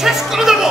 শেষ করে দেবো।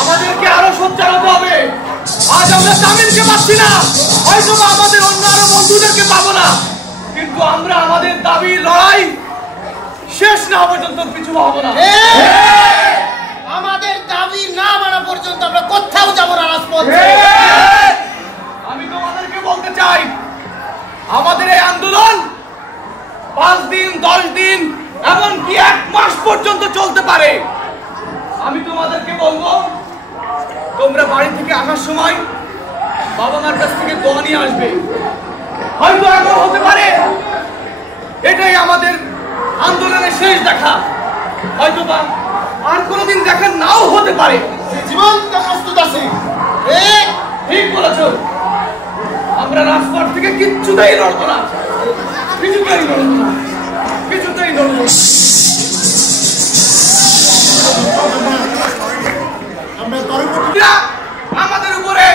আমাদেরকে আরো সোচ্চার হতে হবে। আজ আমরা তামিলকে পাচ্ছি না, হয়তো আমাদের অন্য আরো বন্ধুদেরকে পাবো না, কিন্তু আমরা আমাদের দাবি লড়াই শেষ না পর্যন্ত পিছু হবো না। আমাদের দাবি না মানা পর্যন্ত আমরা কোথাও যাবো না রাজপথে। আমি তোমাদেরকে বলতে চাই, আমাদের এই আন্দোলন 5 দিন 10 দিন এমনকি 1 মাস পর্যন্ত চলতে পারে। আমি তোমাদেরকে বলবো, তোমরা বাড়ি থেকে আসার সময় বাবা মার কাছ থেকে দোয়া নিয়ে আসবে। হয়তো এমন হতে পারে এটাই আমাদের আন্দোলনের শেষ দেখা, হয়তো বা আর কোনোদিন দেখা নাও হতে পারে। জীবন্ত প্রস্তুত আছে। ঠিক বলেছো, আমরা রাজপথ থেকে কিচ্ছুতেই লড়বো না, কিছুতেই লড়বো না, কিছুতেই লড়বো না। আমাদের উপরে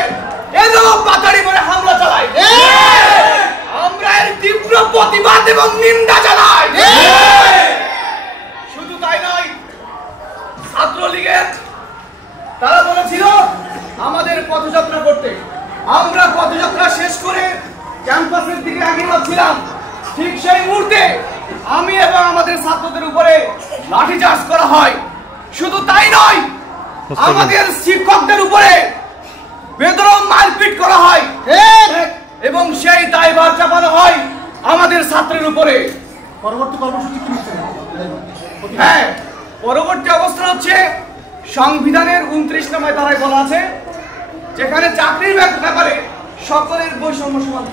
পাতাড়ি করে হামলা চালায়, আমরা এর তীব্র প্রতিবাদ এবং নিন্দা জানাই। শুধু তাই নয়, ছাত্রলীগের তারা বলেছিল আমাদের পদযাত্রা করতে, আমরা পদযাত্রা শেষ করে ক্যাম্পাসের দিকে এগিয়ে যাচ্ছিলাম। ঠিক সেই মুহূর্তে আমি এবং আমাদের ছাত্রদের উপরে লাঠিচার্জ করা হয়। শুধু তাই নয়, আমাদের শিক্ষকদের উপরে বেদরম মারপিট করা হয় এবং সেই দায়ভার চাপানো হয় আমাদের ছাত্রের উপরে। পরবর্তী কর্মসূচি কি হচ্ছে? হ্যাঁ, পরবর্তী অবস্থান হচ্ছে সংবিধানের 29 নম্বর ধারায় বলা আছে, যেখানে চাকরির ব্যাপারে সকলের বৈষম্য সমান।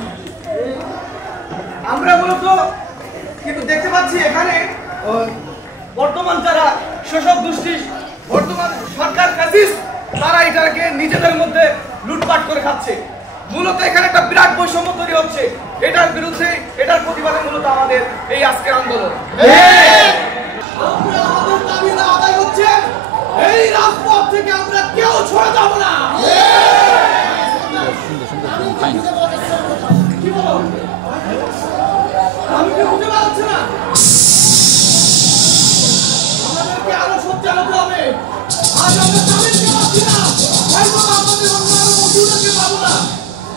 আমরা মূলত কিন্তু দেখতে পাচ্ছি এখানে বর্তমান যারা শোষক গোষ্ঠী, বর্তমান সরকার ফ্যাসিস্ট, তারা এটাকে নিজেদের মধ্যে লুটপাট করে খাচ্ছে। মূলত এখানে একটা বিরাট বৈষম্য তৈরি হচ্ছে। এটার বিরুদ্ধে, এটার প্রতিবাদে মূলত আমাদের এই আজকের আন্দোলন। আমাদের দাবি আদায় হচ্ছে, এই রাজপথ থেকে আমরা কেউ সরে যাব না। কি বলো? আমি কি বুঝতে পারছি না? আমাদেরকে আরো সোচ্চার হতে হবে। আজ আমরা তামিলকে পাচ্ছি না, হয়তো আমাদের অন্য আরো বন্ধুদেরকে পাবো না,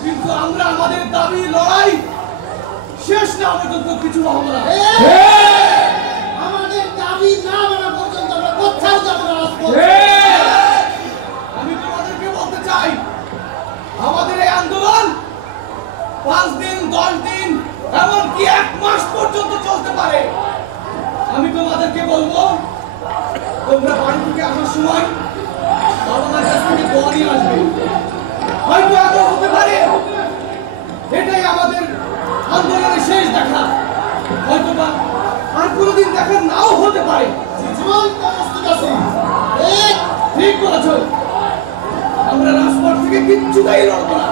কিন্তু আমরা আমাদের দাবি লড়াই শেষ না পর্যন্ত কিছু হবো না। আমাদের দাবি না মানা পর্যন্ত আমরা কোথাও যাবো না রাজপথে। আমি তোমাদেরকে বলতে চাই, আমাদের এই আন্দোলন 5 দিন 10 দিন এমনকি 1 মাস পর্যন্ত চলতে পারে। আমি তোমাদেরকে বলবো, তোমরা বাড়ি থেকে আসার সময় বাবা মার কাছ থেকে দোয়া নিয়ে আসবে। হয়তো এমন হতে পারে এটাই আমাদের আন্দোলনের শেষ দেখা, হয়তো বা আর কোনোদিন দেখা নাও হতে পারে। জীবন্ত প্রস্তুত আছে। ঠিক বলেছো, আমরা রাজপথ থেকে কিচ্ছুতেই লড়বো না,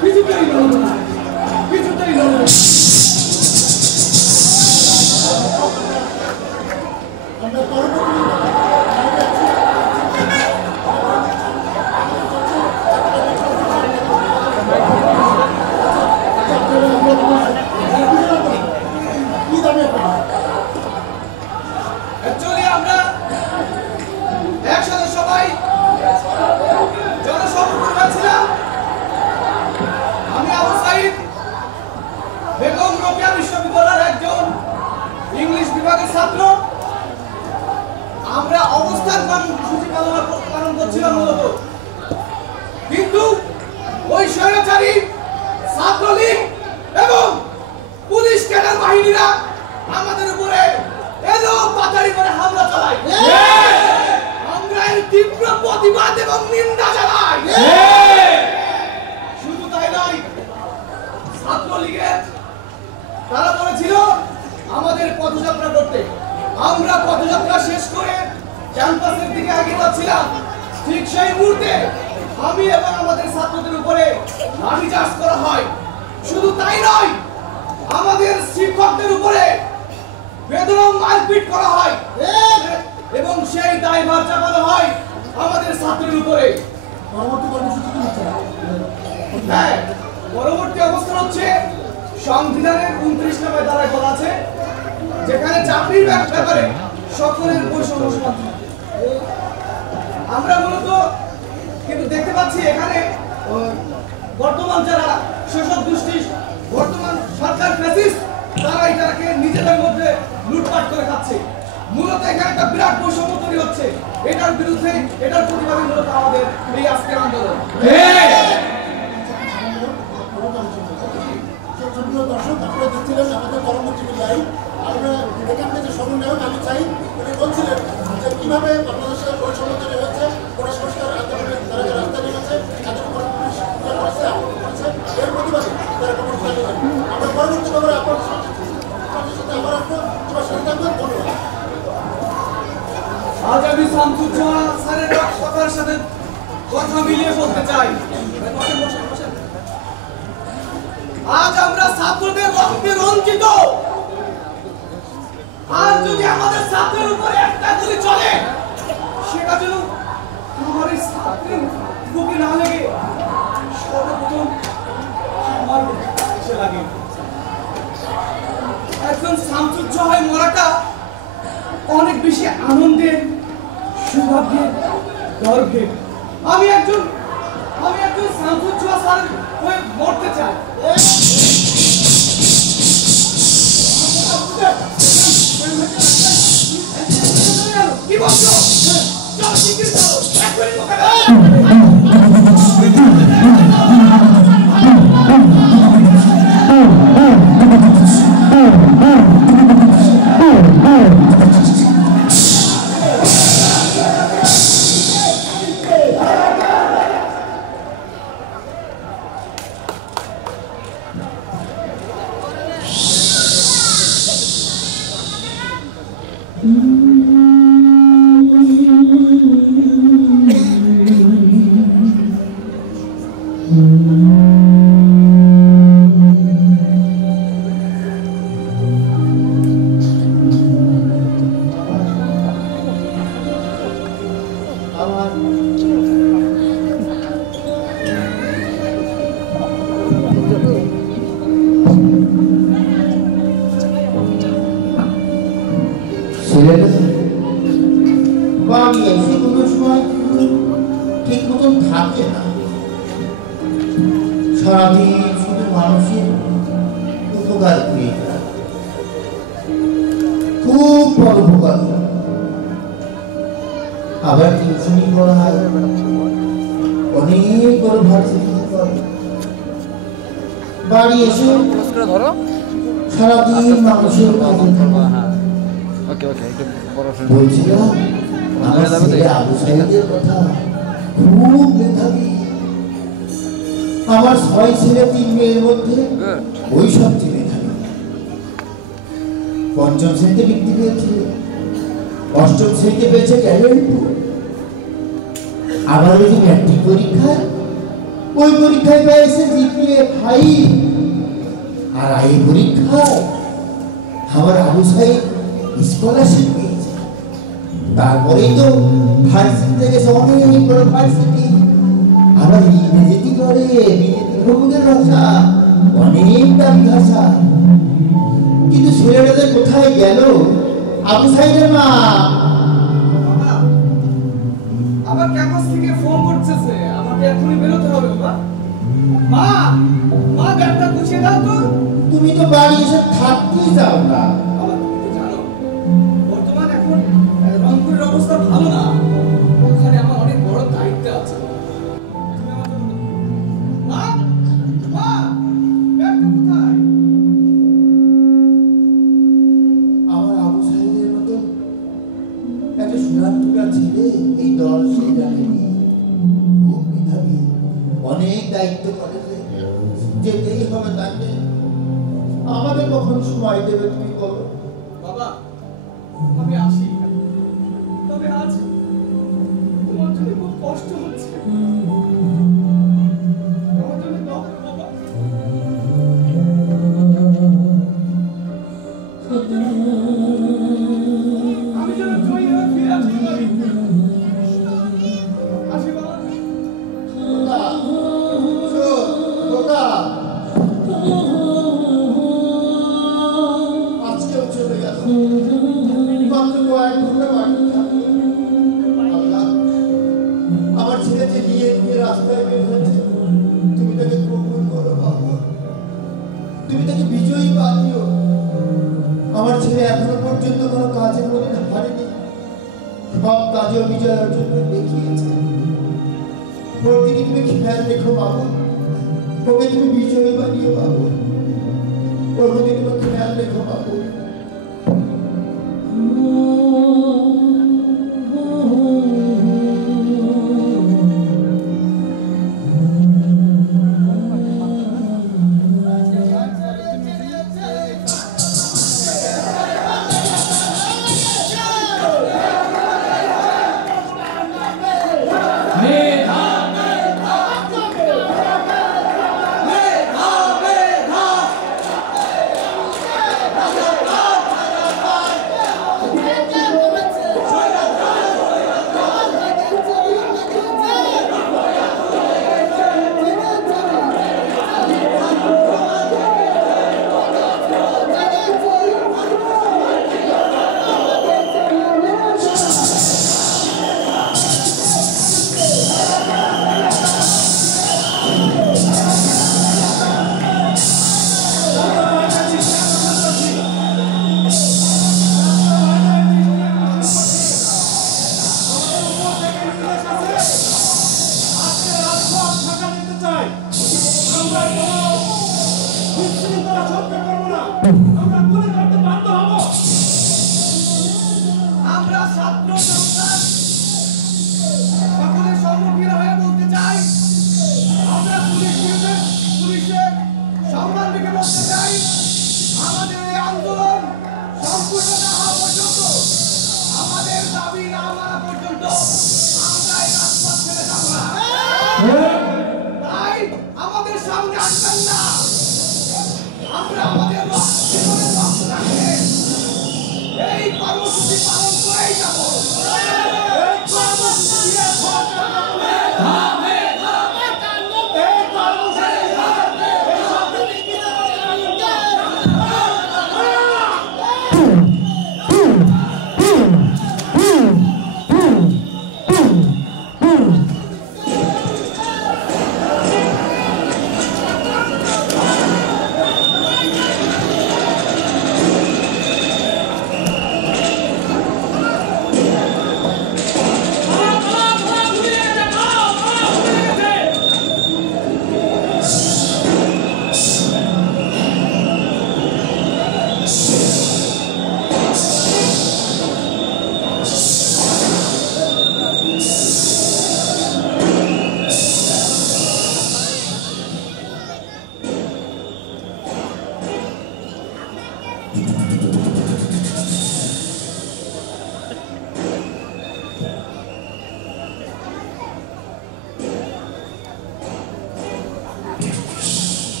কিছুতেই লড়বো না, কিছুতেই লড়বো না। আমরা পরবর্তী অ্যাকচুয়ালি আমরা একসাথে সবাই জনসভা করছিলাম। অবস্থান কর্মসূচি পালন করছিলাম মূলত। কিন্তু ওই স্বৈরাচারী ছাত্রলীগ এবং পুলিশ ক্যাডার বাহিনীরা আমাদের উপরে এলো পাতাড়ি করে হামলা চালায়। আমরা এর তীব্র প্রতিবাদ এবং নিন্দা জানাই। শুধু তাই নয়, ছাত্রলীগের তারা বলেছিল আমাদের পদযাত্রা করতে। আমরা পদযাত্রা শেষ করে ক্যাম্পাসের দিকে এগিয়ে যাচ্ছিলাম। ঠিক সেই মুহূর্তে আমি এবং আমাদের ছাত্রদের উপরে লাঠিচার্জ করা হয়। শুধু তাই নয়, আমাদের শিক্ষকদের উপরে বেদরম মারপিট করা হয় এবং সেই দায়ভার চাপানো হয় আমাদের ছাত্রদের উপরে। পরবর্তী কর্মসূচি কি হচ্ছে? হ্যাঁ, পরবর্তী অবস্থান হচ্ছে সংবিধানের 29 নম্বর ধারায় বলা আছে, যেখানে চাকরির ব্যাপারে সকলের বৈষম্য সমান। আমরা মূলত কিন্তু দেখতে পাচ্ছি এখানে বর্তমান যারা শাসক গোষ্ঠী, বর্তমান সরকার ফ্যাসিস্ট, তারা এটাকে নিজেদের মধ্যে লুটপাট করে খাচ্ছে। মূলত এখানে একটা বিরাট বৈষম্য তৈরি হচ্ছে। এটার বিরুদ্ধে, এটার প্রতিবাদে মূলত আমাদের এই আজকের আন্দোলন। দর্শক, আপনারা দেখছিলেন আমাদের কর্মসূচি লাইভ। আমরা এখান থেকে সমন্বয়ক আমি চাই উনি বলছিলেন যে কিভাবে বাংলাদেশের বৈষম্য তৈরি হচ্ছে, কোন সংস্কার আন্দোলনের তারা যে রাস্তা নেমেছে, তাদের উপর পুলিশ করেছে, আক্রমণ করেছে, এর প্রতিবাদে তারা কর্মসূচি চালিয়ে যাবে। আমরা পরবর্তী খবরে আপনাদের সাথে আবার আসবো। তোমার সাথে থাকবেন। ধন্যবাদ। আজ আমি শামসুজ্জামান স্যারের কথার সাথে কথা মিলিয়ে বলতে চাই। আজ আমরা ছাত্রদের রক্তে রঞ্জিত। আর যদি আমাদের ছাত্রের উপরে একটা গুলি চলে, সেটা যেন আমার এই ছাত্রের বুকে না লেগে সর্বপ্রথম আমার এসে লাগে। একজন শামসুজ্জামান হয়ে মরাটা অনেক বেশি আনন্দের, সৌভাগ্যের, গর্বের। আমি একজন শামসুজ্জামান স্যার হয়ে মরতে চাই। কি বলছো? চল শিগগির চলো, এখনই সারাদিন শুধু মানুষের উপকার করে, খুব বড় উপকার। আবার টিউশনি করা হয়, অনেক বড় ভার্সিটি করে। বাড়ি এসে সারাদিন মানুষের বলছিলাম আমার ছেলে আবু সাইদের কথা, খুব মেধাবী। আমার 6 ছেলে 3 মেয়ের মধ্যে ওই সবচেয়ে মেধাবী। 5ম শ্রেণীতে বৃত্তি পেয়েছে, 8ম শ্রেণীতে পেয়েছে ট্যালেন্ট। আবার ওই যে ম্যাট্রিক পরীক্ষা, ওই পরীক্ষায় পেয়েছে জিপিএ 5। আর এই পরীক্ষায় আমার আবু সাইদ স্কলারশিপ পেয়েছে। তারপরেই তো ভার্সিটি থেকে অনেক বড় ভার্সিটি। আবার ইংরেজি করে, বিদেশের ভাষা, অনেক দামি ভাষা। কিন্তু ছেলেটাদের কোথায় গেল আবু সাইদের মা? আবার ক্যাম্পাস থেকে ফোন করতেছে, আমাকে এখনই বেরোতে হবে। মা, মা ব্যাগটা গুছিয়ে দাও তো। তুমি তো বাড়ি এসে থাকতেই যাও না। বাবা, তুমি তো জানো বর্তমান এখন রংপুরের অবস্থা ভালো না। অনেক দায়িত্ব করেছে, যেতেই হবে তাকে। আমাদের কখন সময় দেবে তুমি বলো? বাবা, আমি আসি, তবে আজ তোমার জন্য খুব কষ্ট হচ্ছে। আমার জন্য দোয়া করো বাবা। আমি যেন জয়ী হয়ে ফিরে আসতে পারি। আসি বাবা। আজকেও চলে গেল, মাত্র কয়েক ঘন্টা বাকি থাকলো। আল্লাহ, আমার ছেলে যে নিয়ে নিয়ে রাস্তায় বের হয়েছে, তুমি তাকে কবুল করো বাবা, তুমি তাকে বিজয়ী বানিও। আমার ছেলে এখনো পর্যন্ত কোনো কাজের মধ্যে হারেনি, সব কাজে বিজয় অর্জন করে দেখিয়েছে। ওর দিকে তুমি খেয়াল রেখো বাবু, ওকে তুমি বিজয়ী বানিও বাবু, ওর প্রতি তুমি খেয়াল রেখো বাবু। আমরা ছাত্র সংসদ সকলের সম্মুখীন হয়ে বলতে চাই, আমরা পুলিশের সম্মান রেখে বলতে চাই, আমাদের এই আন্দোলন সম্পূর্ণ না হওয়া পর্যন্ত, আমাদের দাবি না মানা পর্যন্ত আমরা এই রাজপথ ছেড়ে যাব না। তাই আমাদের সামনে আসবেন না, আমরা আমাদের জীবনের লক্ষ্য রাখে এই কর্মসূচি পালন করেই যাব।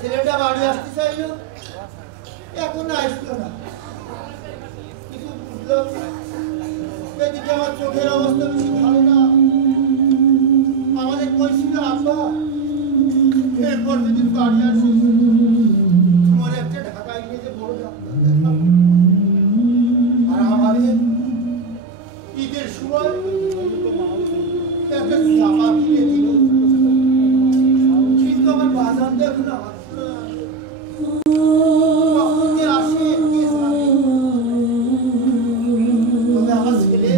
ছেলেটা বাড়ি আসতে চাইলো, এখন আসলো না, কিছু বুঝলাম না। এদিকে আমার চোখের অবস্থা বেশি ভালো না। আমাদের কইছিল আব্বা এরপর যদি বাড়ি আসি তোমার একটা ঢাকায় নিয়ে যে বড় ডাক্তার দেখাবো। আর আমাদের ঈদের সময় একটা জামা কিনে দিল, কিন্তু আমার বাজার দেখুন কখন যে আসে কে জানে। তবে আমার ছেলে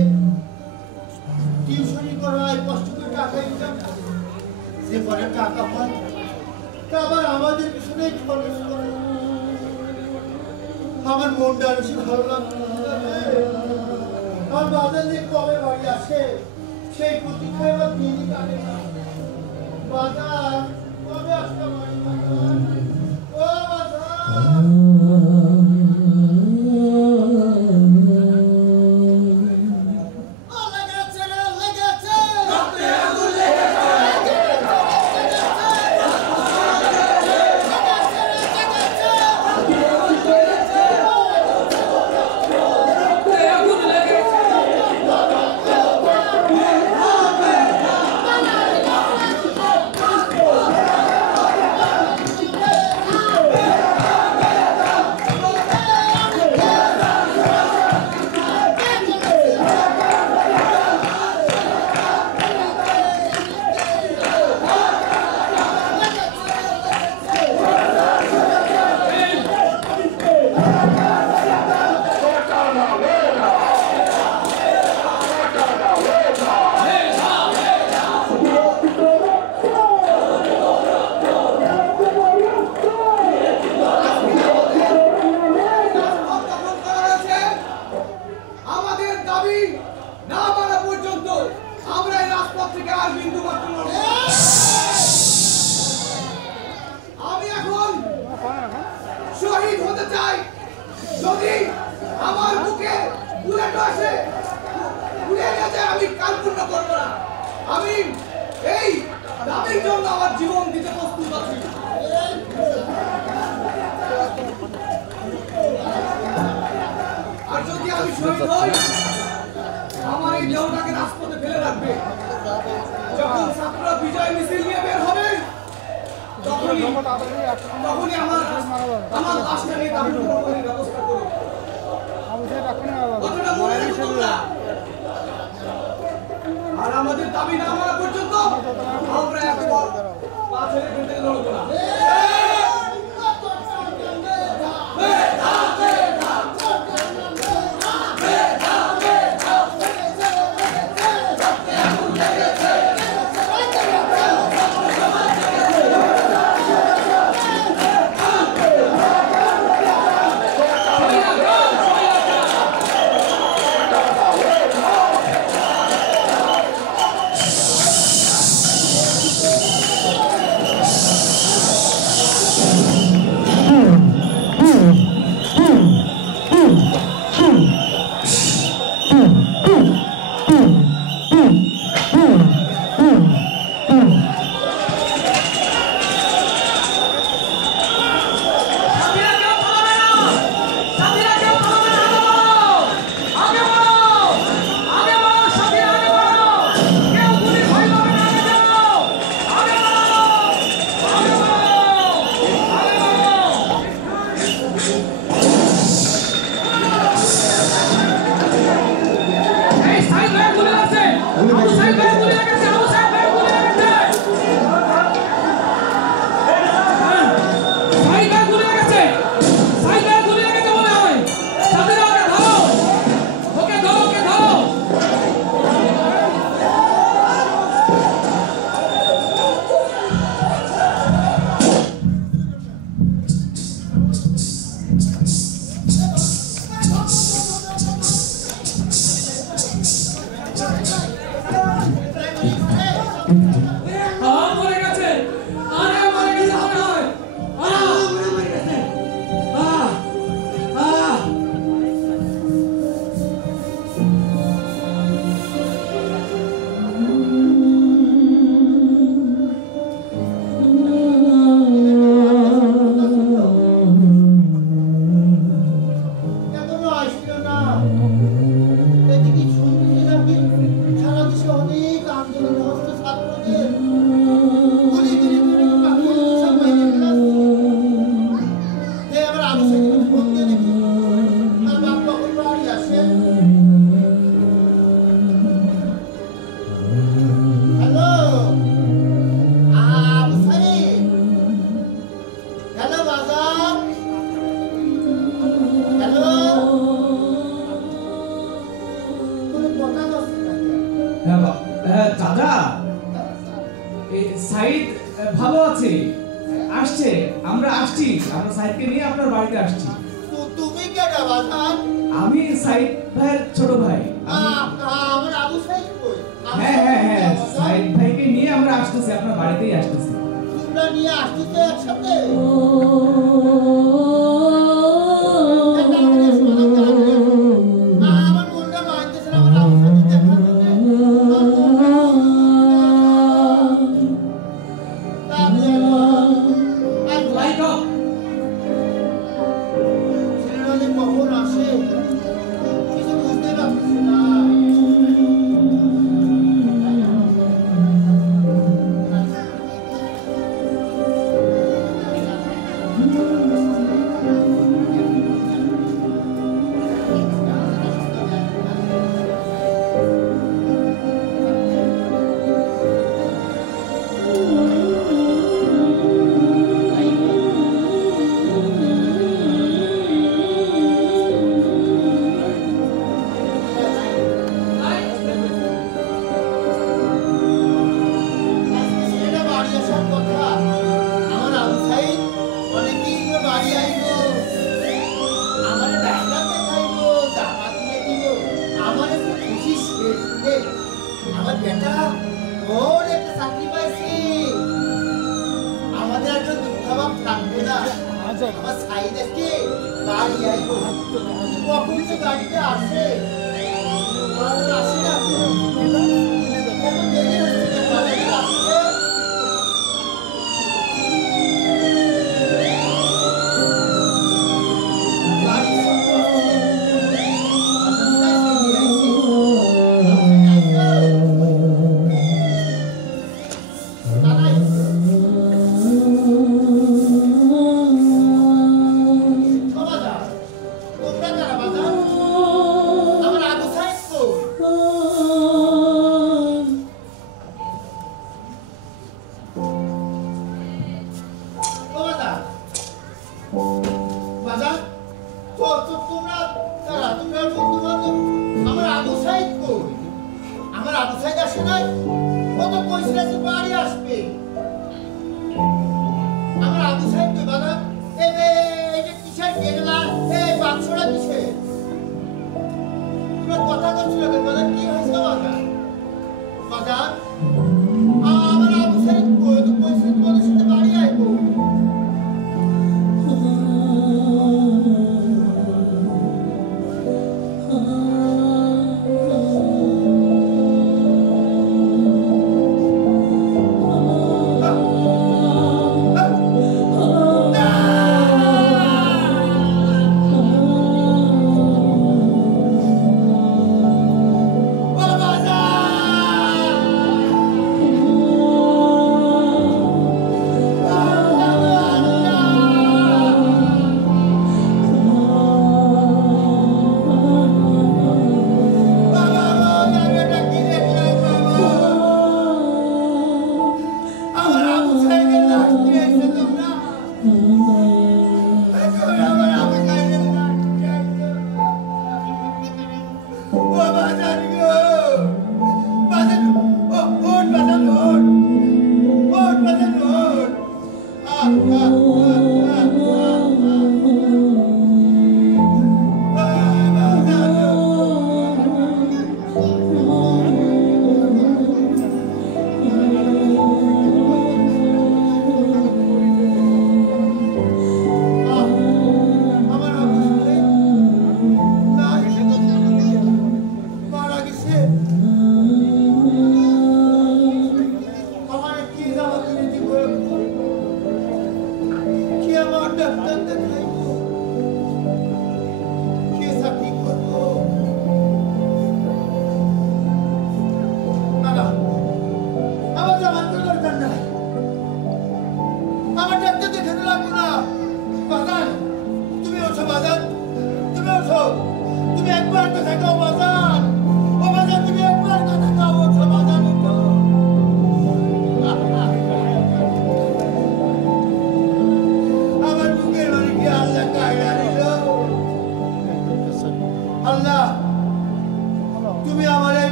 টিউশনি করায়, কষ্ট করে টাকা ইনকাম করে, যে পরে টাকা পায় তা আবার আমাদের পিছনে খরচ করে। আমার মনটা বেশি ভালো লাগছে, আমার বাজার যে কবে বাড়ি আসে সেই প্রতীক্ষায় আমার দিনই কাটে না। বাজার কবে আসতে পারি বাজার? ও বাজার তুমি কে বাজার? আমি সাইদ ভাইয়ের ছোট ভাই। আসতেছি, আপনার বাড়িতেই আসতেছি। তোমরা নিয়ে আসতেছো একসাথে? আমার মনটা মানতেছে না, আমার আবু সাইদ দেখার জন্য। ছেলেরা যে কখন আসে কিছু বুঝতে পারছি না। ছেলেটা বাড়ি আসার কথা। আমার আবু সাইদ অনেকদিন পর বাড়ি আইবো। আমার ডাক্তার দেখাইবো, জামা কিনে দিব। আমার একটু খুশি শেষ নেই। আমার বেটা বড় একটা চাকরি পাইছি। আমাদের একটা দুঃখাভাব থাকবে না। আমার সাইদ আজকে বাড়ি আইবো। কখন যে গাড়িতে আসে আর আসে না। কেমন দেরি হচ্ছে না, গাড়িতে আসছে। আমার আবু সাইদ আসে নাই, কত কইছিল যে বাড়ি আসবে। আমার আবু সাইদ কই বাবা? এই যে কিসের কেনলা, এই বাক্সটা কিসের? তোমরা কথা করছিল কেন বাবা? কি হয়েছে বাবা? বাবা আমার আবু সাইদ কই? তো কইছিল তোমাদের সাথে বাড়ি আইবো।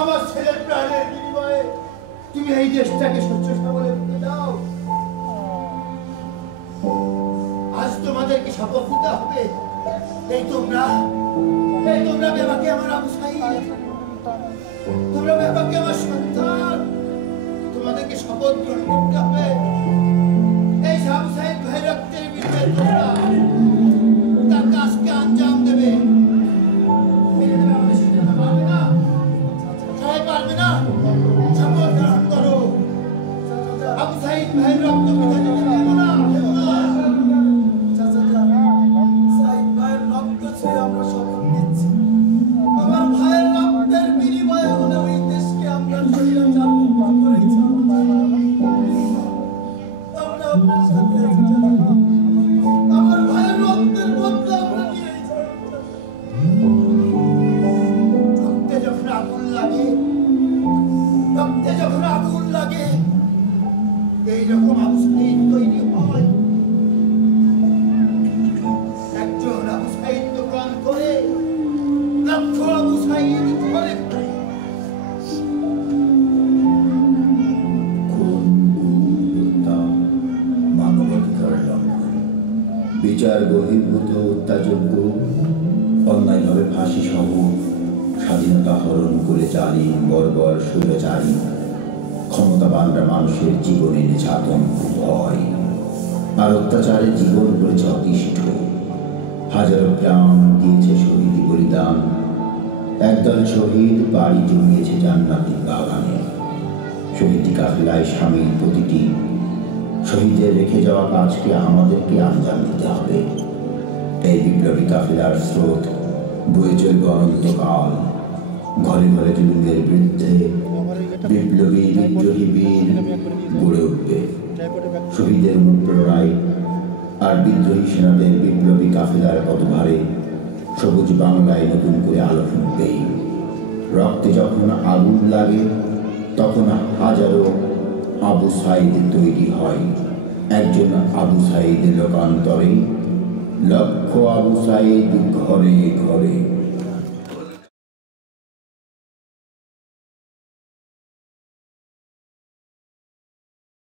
আমার ছেলের প্রাণের বিনিময়ে তুমি এই দেশটাকে সহ্য সাবলে করতে দাও। আজ তোমাদেরকে শপথ নিতে হবে। এই তোমরা বেবাকে আমার আবু সাঈদ, তোমরা বেবাকে আমার সন্তান, তোমাদেরকে শপথ গ্রহণ করতে হবে। এই আবু সাঈদ ভাই রক্তের বিনিময়ে তোমরা তার কাজকে আঞ্জাম দেবে। পারবে না, সবাই পারবে না। শপথ গ্রহণ করো। আবু সাঈদ ভাই রক্ত পিতা দেবে না। আমরা শপথ নিচ্ছি, আমার ভাইয়ের রক্তের বিনিময়ে হলে ওই দেশকে আমরা স্বৈরাচার মুক্ত করেছি। আমরা আপনার সাথে আছি চাচা। আমার ভাইয়ের রক্তের বদলা আমরা নিয়েছি। রক্তে যখন আগুন লাগে এইরকম আবু সাঈদ তৈরি হয়। একজন আবু সাঈদ দোকান করে লক্ষ আবু সাঈদ ঘরে মানবাধিকার লঙ্ঘন, বিচার বহির্ভূত অত্যাযোগ্য, অন্যায়ভাবে ফাঁসি সহ স্বাধীনতা হরণ করে জালিম বর্বর স্বৈরাচারী ক্ষমতাবানরা মানুষের জীবনে এনেছে আতঙ্ক, ভয় আর অত্যাচারে জীবন করেছে অতিষ্ঠ। হাজারো প্রাণ দিয়েছে শহীদি বলিদান। একদল শহীদ বাড়ি জমিয়েছে জান্নাতি বাগানে। শহীদি কাফেলায় সামিল প্রতিটি শহীদের রেখে যাওয়া কাজকে আমাদেরকে আঞ্জাম দিতে হবে। এই বিপ্লবী কাফেলার স্রোত বয়ে চলবে অনন্তকাল। ঘরে ঘরে জুলুমের বিরুদ্ধে বিপ্লবী বিদ্রোহী বীর গড়ে উঠবে। শহীদের অনুপ্রেরণায় আর বিদ্রোহী সেনাদের বিপ্লবী কাফেলার পথভারে সবুজ বাংলায় নতুন করে আলো ফুটবেই। রক্তে যখন আগুন লাগে তখন হাজারো আবু সাঈদ তৈরি হয়। একজন আবু সাঈদ লোকান্তরে লক্ষ আবু সাঈদ ঘরে ঘরে।